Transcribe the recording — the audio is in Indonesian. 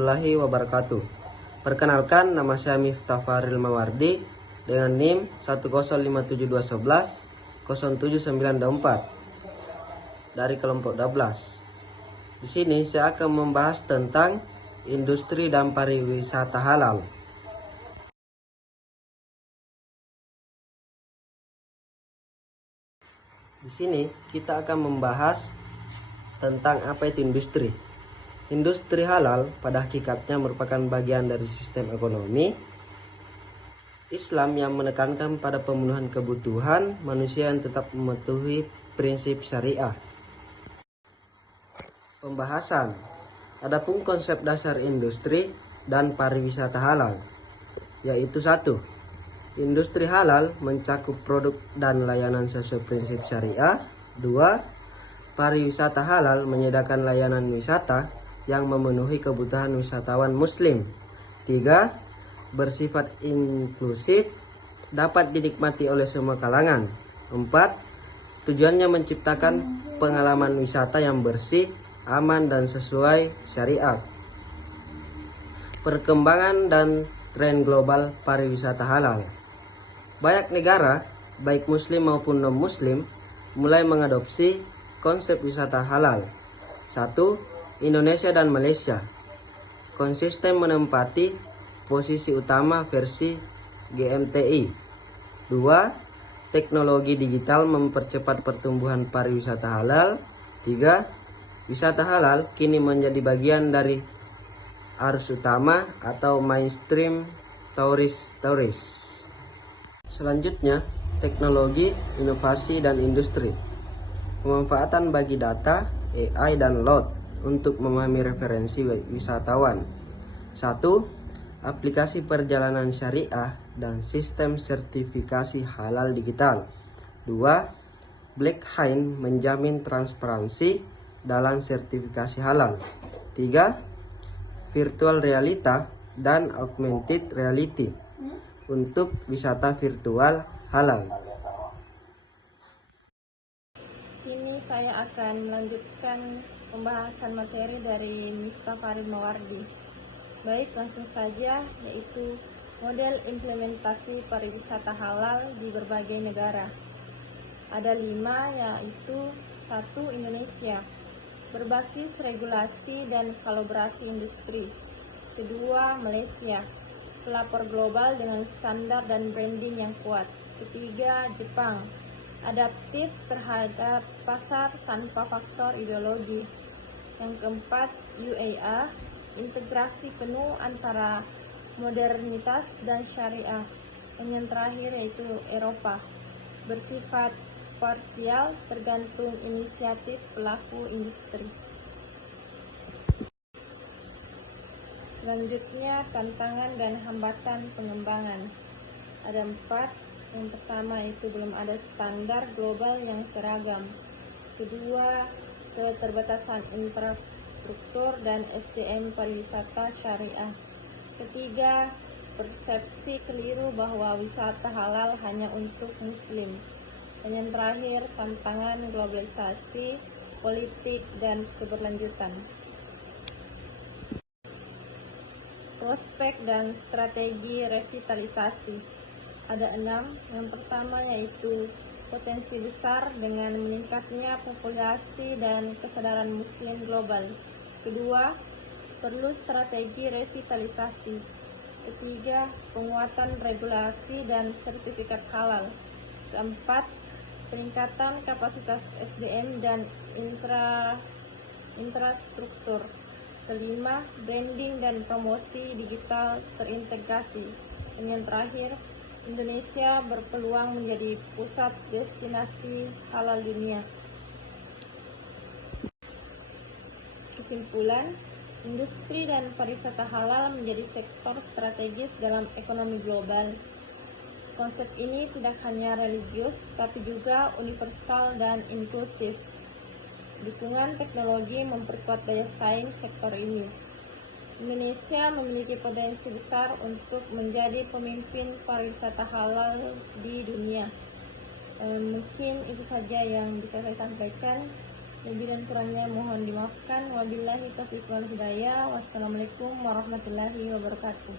warahmatullahi wabarakatuh. Perkenalkan, nama saya Miftah Faril Mawardi dengan NIM 1057211 07924 dari kelompok 12. Di sini saya akan membahas tentang industri dan pariwisata halal. Di sini kita akan membahas tentang apa itu industri. Industri halal pada hakikatnya merupakan bagian dari sistem ekonomi Islam yang menekankan pada pemenuhan kebutuhan manusia yang tetap mematuhi prinsip syariah. Pembahasan. Adapun konsep dasar industri dan pariwisata halal, yaitu 1. Industri halal mencakup produk dan layanan sesuai prinsip syariah. 2. Pariwisata halal menyediakan layanan wisata yang memenuhi kebutuhan wisatawan muslim. 3. Bersifat inklusif, dapat dinikmati oleh semua kalangan. 4. Tujuannya menciptakan pengalaman wisata yang bersih, aman, dan sesuai syariat. Perkembangan dan tren global pariwisata halal. Banyak negara, baik muslim maupun non-muslim, mulai mengadopsi konsep wisata halal. 1. Indonesia dan Malaysia konsisten menempati posisi utama versi GMTI. 2. Teknologi digital mempercepat pertumbuhan pariwisata halal. 3. Wisata halal kini menjadi bagian dari arus utama atau mainstream turis. Selanjutnya, teknologi, inovasi, dan industri. Pemanfaatan bagi data, AI, dan LOT untuk memahami referensi wisatawan. 1. Aplikasi perjalanan syariah dan sistem sertifikasi halal digital. 2. Black Hind menjamin transparansi dalam sertifikasi halal. 3. Virtual realita dan augmented reality untuk wisata virtual halal. Sini saya akan melanjutkan pembahasan materi dari Miftah Faril Mawardi. Baik, langsung saja, yaitu model implementasi pariwisata halal di berbagai negara. Ada 5, yaitu 1. Indonesia, berbasis regulasi dan kolaborasi industri. 2. Malaysia, pelapor global dengan standar dan branding yang kuat. 3. Jepang, adaptif terhadap pasar tanpa faktor ideologi. Yang keempat, UAE, integrasi penuh antara modernitas dan syariah. Yang terakhir yaitu Eropa, bersifat parsial tergantung inisiatif pelaku industri. Selanjutnya, tantangan dan hambatan pengembangan. Ada 4. Yang pertama itu belum ada standar global yang seragam. Kedua, keterbatasan infrastruktur dan SDM pariwisata syariah. Ketiga, persepsi keliru bahwa wisata halal hanya untuk muslim. Dan yang terakhir, tantangan globalisasi, politik, dan keberlanjutan. Prospek dan strategi revitalisasi. Ada 6. Yang pertama yaitu potensi besar dengan meningkatnya populasi dan kesadaran muslim global. Kedua, perlu strategi revitalisasi. Ketiga, penguatan regulasi dan sertifikat halal. Keempat, peningkatan kapasitas SDM dan infrastruktur. Kelima, branding dan promosi digital terintegrasi. Dan yang terakhir, Indonesia berpeluang menjadi pusat destinasi halal dunia. Kesimpulan, industri dan pariwisata halal menjadi sektor strategis dalam ekonomi global. Konsep ini tidak hanya religius, tapi juga universal dan inklusif. Dukungan teknologi memperkuat daya saing sektor ini. Indonesia memiliki potensi besar untuk menjadi pemimpin pariwisata halal di dunia. Mungkin itu saja yang bisa saya sampaikan. Lebih dan kurangnya mohon dimaafkan. Wabillahi taufiq wal hidayah. Wassalamualaikum warahmatullahi wabarakatuh.